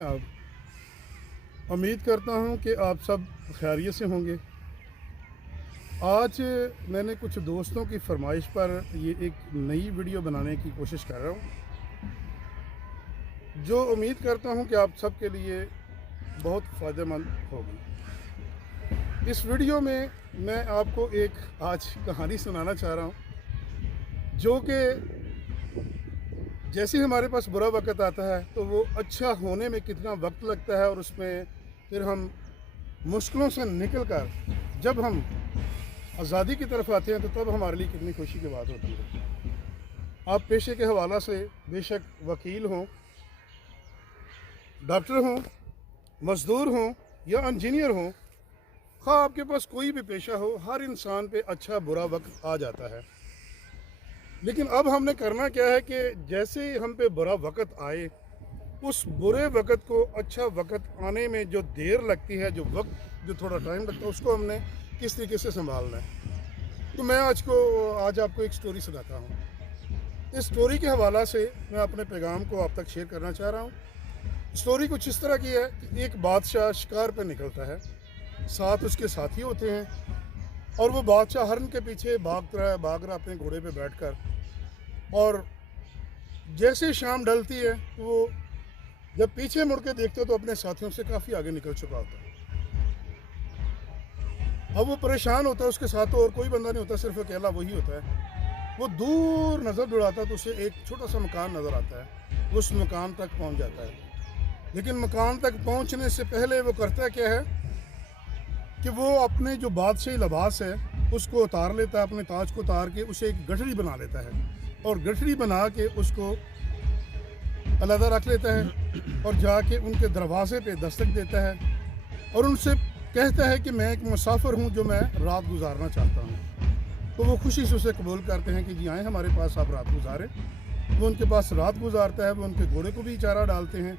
आप उम्मीद करता हूँ कि आप सब खैरियत से होंगे। आज मैंने कुछ दोस्तों की फरमाइश पर ये एक नई वीडियो बनाने की कोशिश कर रहा हूँ, जो उम्मीद करता हूँ कि आप सब के लिए बहुत फ़ायदेमंद होगी। इस वीडियो में मैं आपको एक आज कहानी सुनाना चाह रहा हूँ, जो कि जैसे हमारे पास बुरा वक्त आता है तो वो अच्छा होने में कितना वक्त लगता है, और उसमें फिर हम मुश्किलों से निकल कर जब हम आज़ादी की तरफ आते हैं तो तब हमारे लिए कितनी खुशी की बात होती है। आप पेशे के हवाला से बेशक वकील हों, डॉक्टर हों, मज़दूर हों या इंजीनियर हों, ख़ास आपके पास कोई भी पेशा हो, हर इंसान पे अच्छा बुरा वक्त आ जाता है। लेकिन अब हमने करना क्या है कि जैसे हम पे बुरा वक्त आए, उस बुरे वक्त को अच्छा वक्त आने में जो देर लगती है, जो थोड़ा टाइम लगता है, उसको हमने किस तरीके से संभालना है। तो मैं आज आपको एक स्टोरी सुनाता हूँ। इस स्टोरी के हवाला से मैं अपने पैगाम को आप तक शेयर करना चाह रहा हूँ। स्टोरी कुछ इस तरह की है कि एक बादशाह शिकार पर निकलता है, साथ उसके साथी होते हैं, और वो बादशाह हरन के पीछे भाग रहा अपने घोड़े पे बैठकर। और जैसे शाम ढलती है तो वो जब पीछे मुड़ के देखते हो तो अपने साथियों से काफ़ी आगे निकल चुका होता है। अब वो परेशान होता है, उसके साथ और कोई बंदा नहीं होता, सिर्फ अकेला वही होता है। वो दूर नज़र दौड़ाता है तो उसे एक छोटा सा मकान नज़र आता है। वो उस मकान तक पहुंच जाता है, लेकिन मकान तक पहुंचने से पहले वो करता क्या है कि वो अपने जो बादशाही लिबास है उसको उतार लेता है, अपने ताज को उतार के उसे एक गठरी बना लेता है, और गठरी बना के उसको अलग रख लेता है और जाके उनके दरवाजे पे दस्तक देता है और उनसे कहता है कि मैं एक मुसाफिर हूँ जो मैं रात गुजारना चाहता हूँ। तो वो खुशी से उसे कबूल करते हैं कि जी आएँ हमारे पास, आप रात गुजारें। वो उनके पास रात गुजारता है। वो उनके घोड़े को भी चारा डालते हैं,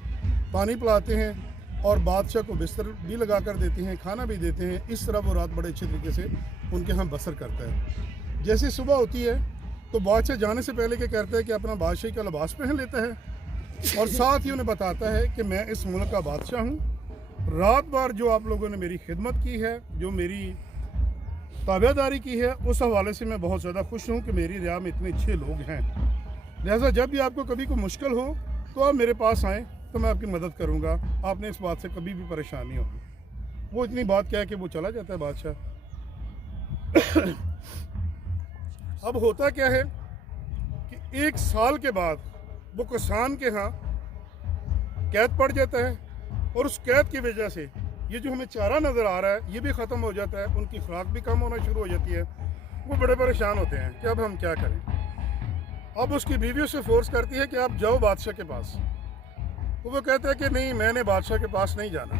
पानी पिलाते हैं और बादशाह को बिस्तर भी लगा कर देते हैं, खाना भी देते हैं। इस तरह वो रात बड़े अच्छे तरीके से उनके यहाँ बसर करता है। जैसे सुबह होती है तो बादशाह जाने से पहले क्या करता है कि अपना बादशाही का लिबास पहन लेता है और साथ ही उन्हें बताता है कि मैं इस मुल्क का बादशाह हूँ। रात भर जो आप लोगों ने मेरी खिदमत की है, जो मेरी ताबेदारी की है, उस हवाले से मैं बहुत ज़्यादा खुश हूँ कि मेरी रियासत में इतने अच्छे लोग हैं। लिहाजा जब भी आपको कभी कोई मुश्किल हो तो आप मेरे पास आएँ तो मैं आपकी मदद करूँगा। आपने इस बात से कभी भी परेशान नहीं होगी। वो इतनी बात क्या है कि वो चला जाता है बादशाह। अब होता क्या है कि 1 साल के बाद वो किसान के यहाँ कैद पड़ जाता है, और उस कैद की वजह से ये जो हमें चारा नज़र आ रहा है ये भी ख़त्म हो जाता है, उनकी खुराक भी कम होना शुरू हो जाती है। वो बड़े परेशान होते हैं कि अब हम क्या करें। अब उसकी बीवी उसे फोर्स करती है कि आप जाओ बादशाह के पास। तो वो कहता है कि नहीं, मैंने बादशाह के पास नहीं जाना।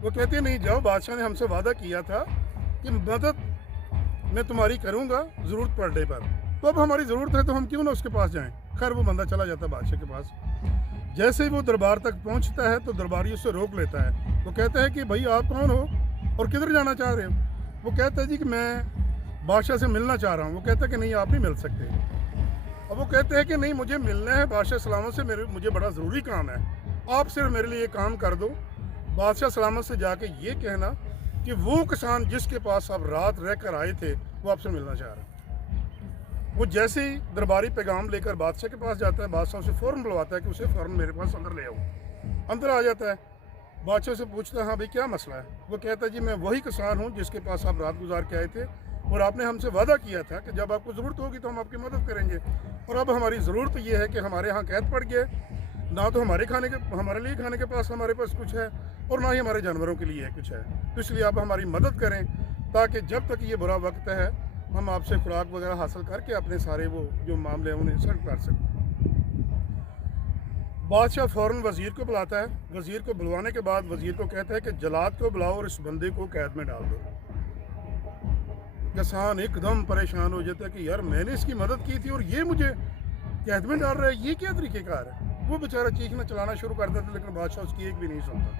वो कहते हैं नहीं जाओ, बादशाह ने हमसे वादा किया था कि मदद मैं तुम्हारी करूँगा ज़रूरत पड़ने पर, तो अब हमारी ज़रूरत है तो हम क्यों ना उसके पास जाएं। खैर वो बंदा चला जाता है बादशाह के पास। जैसे ही वो दरबार तक पहुंचता है तो दरबारी उससे रोक लेता है। वो कहता है कि भाई आप कौन हो और किधर जाना चाह रहे हो। वो कहता है जी कि मैं बादशाह से मिलना चाह रहा हूँ। वो कहता है कि नहीं, आप नहीं मिल सकते। अब वो कहते हैं कि नहीं, मुझे मिलना है बादशाह सलामत से, मुझे बड़ा ज़रूरी काम है, आप सिर्फ मेरे लिए काम कर दो। बादशाह सलामत से जाके ये कहना कि वो किसान जिसके पास आप रात रह कर आए थे वो आपसे मिलना चाह रहा है। वो जैसे ही दरबारी पैगाम लेकर बादशाह के पास जाता है, बादशाह उसे फ़ौरन बुलवाता है कि उसे फ़ौरन मेरे पास अंदर ले आओ। अंदर आ जाता है, बादशाह से पूछता है हाँ भाई क्या मसला है। वो कहता है जी मैं वही किसान हूँ जिसके पास आप रात गुजार के आए थे, और आपने हमसे वादा किया था कि जब आपको ज़रूरत होगी तो हम आपकी मदद करेंगे, और अब हमारी ज़रूरत ये है कि हमारे यहाँ कैद पड़ गए, ना तो हमारे लिए खाने के पास हमारे पास कुछ है और ना ही हमारे जानवरों के लिए कुछ है। तो इसलिए आप हमारी मदद करें ताकि जब तक ये बुरा वक्त है हम आपसे खुराक वगैरह हासिल करके अपने सारे वो जो मामले हैं उन्हें सॉल्व कर सकें। बादशाह फ़ौरन वज़ीर को बुलाता है। वज़ीर को बुलवाने के बाद वज़ीर को कहता है कि जलाद को बुलाओ और इस बंदे को कैद में डाल दो। किसान एकदम परेशान हो जाता है कि यार मैंने इसकी मदद की थी और ये मुझे कैद में डाल रहा है, ये क्या तरीक़ेकार है। वो बेचारा चीखना चलाना शुरू कर देता है, लेकिन बादशाह उसकी एक भी नहीं सुनता।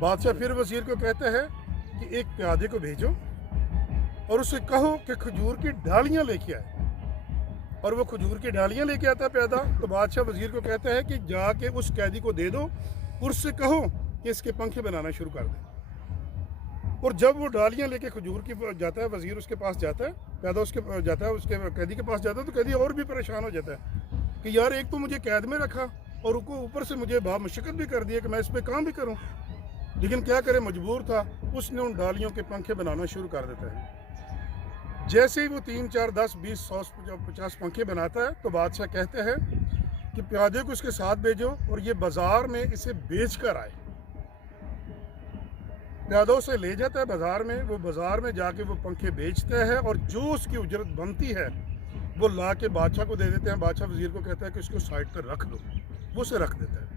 बादशाह फिर वज़ीर को कहता है कि एक प्यादे को भेजो और उसे कहो कि खजूर की डालियाँ लेके आए। और वो खजूर की डालियाँ लेके आता है पैदा, तो बादशाह वज़ीर को कहता है कि जाके उस कैदी को दे दो और उससे कहो कि इसके पंखे बनाना शुरू कर दे। और जब वो डालियाँ लेके खजूर की जाता है, वज़ीर उसके पास जाता है, पैदा उसके जाता है, उसके कैदी के पास जाता है, तो कैदी और भी परेशान हो जाता है कि यार एक तो मुझे कैद में रखा और उनको ऊपर से मुझे बहुत मुश्किल भी कर दिया कि मैं इस पर काम भी करूँ, लेकिन क्या करे, मजबूर था। उसने उन डालियों के पंखे बनाना शुरू कर देता है। जैसे ही वो 3, 4, 10, 20, 100, 50 पंखे बनाता है, तो बादशाह कहते हैं कि प्यादे को उसके साथ भेजो और ये बाज़ार में इसे बेच कर आए। प्यादों से ले जाता है बाज़ार में, वो बाज़ार में जाके वो पंखे बेचता है और जो उसकी उजरत बनती है वो ला के बादशाह को दे देते हैं। बादशाह वज़ीर को कहता है कि इसको साइड पर रख दो, वो उसे रख देता है।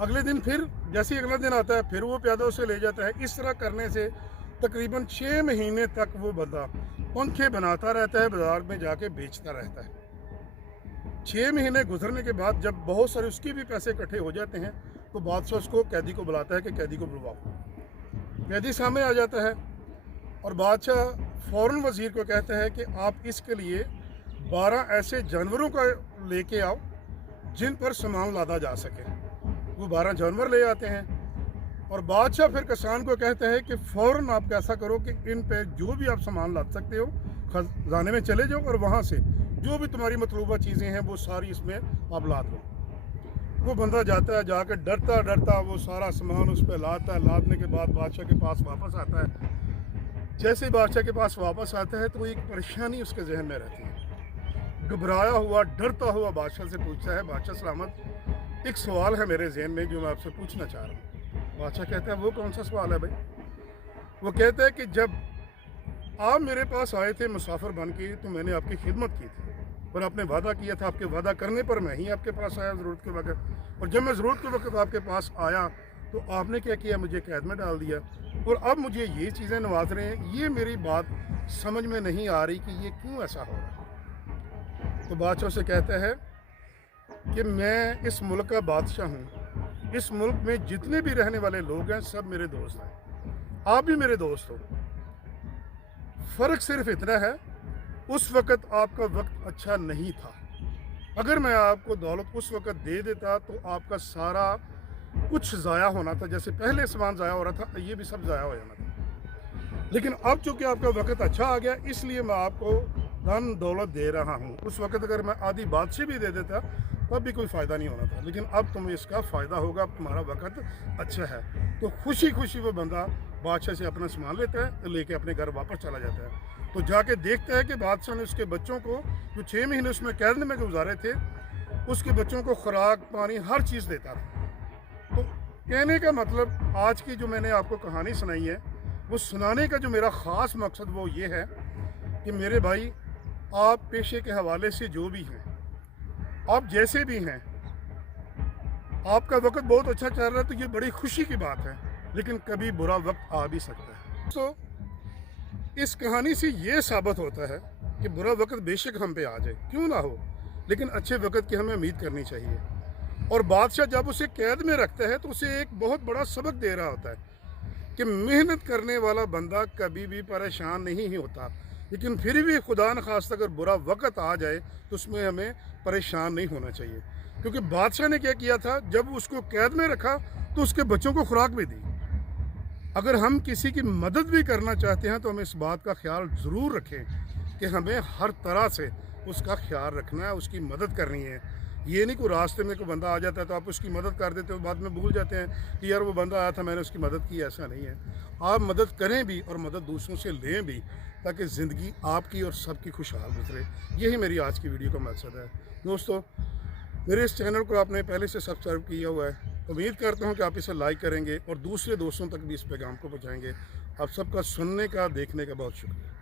अगले दिन फिर जैसे ही अगला दिन आता है, फिर वो प्यादों से ले जाता है। इस तरह करने से तकरीबन 6 महीने तक वो बंदा पंखे बनाता रहता है, बाज़ार में जाके बेचता रहता है। 6 महीने गुजरने के बाद जब बहुत सारे उसके भी पैसे इकट्ठे हो जाते हैं, तो बादशाह उसको कैदी को बुलाता है कि कैदी को बुलवाओ। कैदी सामने आ जाता है और बादशाह फ़ौरन वज़ीर को कहता है कि आप इसके लिए 12 ऐसे जानवरों का लेके आओ जिन पर सामान लादा जा सके। वो 12 जानवर ले आते हैं और बादशाह फिर किसान को कहता है कि फ़ौरन आप ऐसा करो कि इन पे जो भी आप सामान ला सकते हो खजाने में चले जाओ और वहाँ से जो भी तुम्हारी मतलूबा चीज़ें हैं वो सारी इसमें आप ला दो। वो बंदा जाता है, जाकर डरता डरता वो सारा सामान उस पर लाता है। लादने के बाद बादशाह के पास वापस आता है। जैसे ही बादशाह के पास वापस आता है तो एक परेशानी उसके जहन में रहती है। घबराया हुआ, डरता हुआ बादशाह से पूछता है, बादशाह सलामत, एक सवाल है मेरे जहन में जो मैं आपसे पूछना चाह रहा हूँ। बादशाह कहता है, वो कौन सा सवाल है भाई? वो कहता है कि जब आप मेरे पास आए थे मुसाफिर बन के, तो मैंने आपकी खिदमत की थी और आपने वादा किया था, आपके वादा करने पर मैं ही आपके पास आया ज़रूरत के वक्त। और जब मैं ज़रूरत के वक्त आपके पास आया तो आपने क्या किया, मुझे कैद में डाल दिया और अब मुझे ये चीज़ें नवाज रहे हैं। ये मेरी बात समझ में नहीं आ रही कि ये क्यों ऐसा हो रहा है। तो बादशाह से कहता है कि मैं इस मुल्क का बादशाह हूँ, इस मुल्क में जितने भी रहने वाले लोग हैं सब मेरे दोस्त हैं, आप भी मेरे दोस्त हो। फ़र्क सिर्फ इतना है, उस वक़्त आपका वक्त अच्छा नहीं था। अगर मैं आपको दौलत उस वक़्त दे देता तो आपका सारा कुछ ज़ाया होना था, जैसे पहले सामान ज़ाया हो रहा था, ये भी सब ज़ाया हो जाना था। लेकिन अब चूँकि आपका वक्त अच्छा आ गया, इसलिए मैं आपको धन दौलत दे रहा हूँ। उस वक़्त अगर मैं आधी बादशाह भी दे देता तब भी कोई फ़ायदा नहीं होना था, लेकिन अब तुम्हें इसका फ़ायदा होगा, अब तुम्हारा वक्त अच्छा है। तो खुशी खुशी वो बंदा बादशाह से अपना सामान लेता है, तो लेके अपने घर वापस चला जाता है। तो जाके देखता है कि बादशाह ने उसके बच्चों को, जो 6 महीने उसमें कैद में गुजारे थे, उसके बच्चों को खुराक पानी हर चीज़ देता था। तो कहने का मतलब, आज की जो मैंने आपको कहानी सुनाई है, वो सुनाने का जो मेरा ख़ास मकसद वो ये है कि मेरे भाई, आप पेशे के हवाले से जो भी हैं, आप जैसे भी हैं, आपका वक्त बहुत अच्छा चल रहा है तो ये बड़ी खुशी की बात है, लेकिन कभी बुरा वक्त आ भी सकता है। तो इस कहानी से ये साबित होता है कि बुरा वक्त बेशक हम पे आ जाए, क्यों ना हो, लेकिन अच्छे वक्त की हमें उम्मीद करनी चाहिए। और बादशाह जब उसे कैद में रखता है तो उसे एक बहुत बड़ा सबक दे रहा होता है कि मेहनत करने वाला बंदा कभी भी परेशान नहीं होता, लेकिन फिर भी खुदा न खास्ता अगर बुरा वक्त आ जाए तो उसमें हमें परेशान नहीं होना चाहिए। क्योंकि बादशाह ने क्या किया था, जब उसको कैद में रखा तो उसके बच्चों को खुराक भी दी। अगर हम किसी की मदद भी करना चाहते हैं तो हमें इस बात का ख्याल ज़रूर रखें कि हमें हर तरह से उसका ख्याल रखना है, उसकी मदद करनी है। ये नहीं कोई रास्ते में कोई बंदा आ जाता है तो आप उसकी मदद कर देते हो, बाद में भूल जाते हैं कि यार वो बंदा आया था, मैंने उसकी मदद की। ऐसा नहीं है, आप मदद करें भी और मदद दूसरों से लें भी, ताकि ज़िंदगी आपकी और सबकी खुशहाल गुजरे। यही मेरी आज की वीडियो का मकसद है। दोस्तों, मेरे इस चैनल को आपने पहले से सब्सक्राइब किया हुआ है, उम्मीद करता हूँ कि आप इसे लाइक करेंगे और दूसरे दोस्तों तक भी इस पैगाम को पहुँचाएँगे। आप सबका सुनने का, देखने का बहुत शुक्रिया।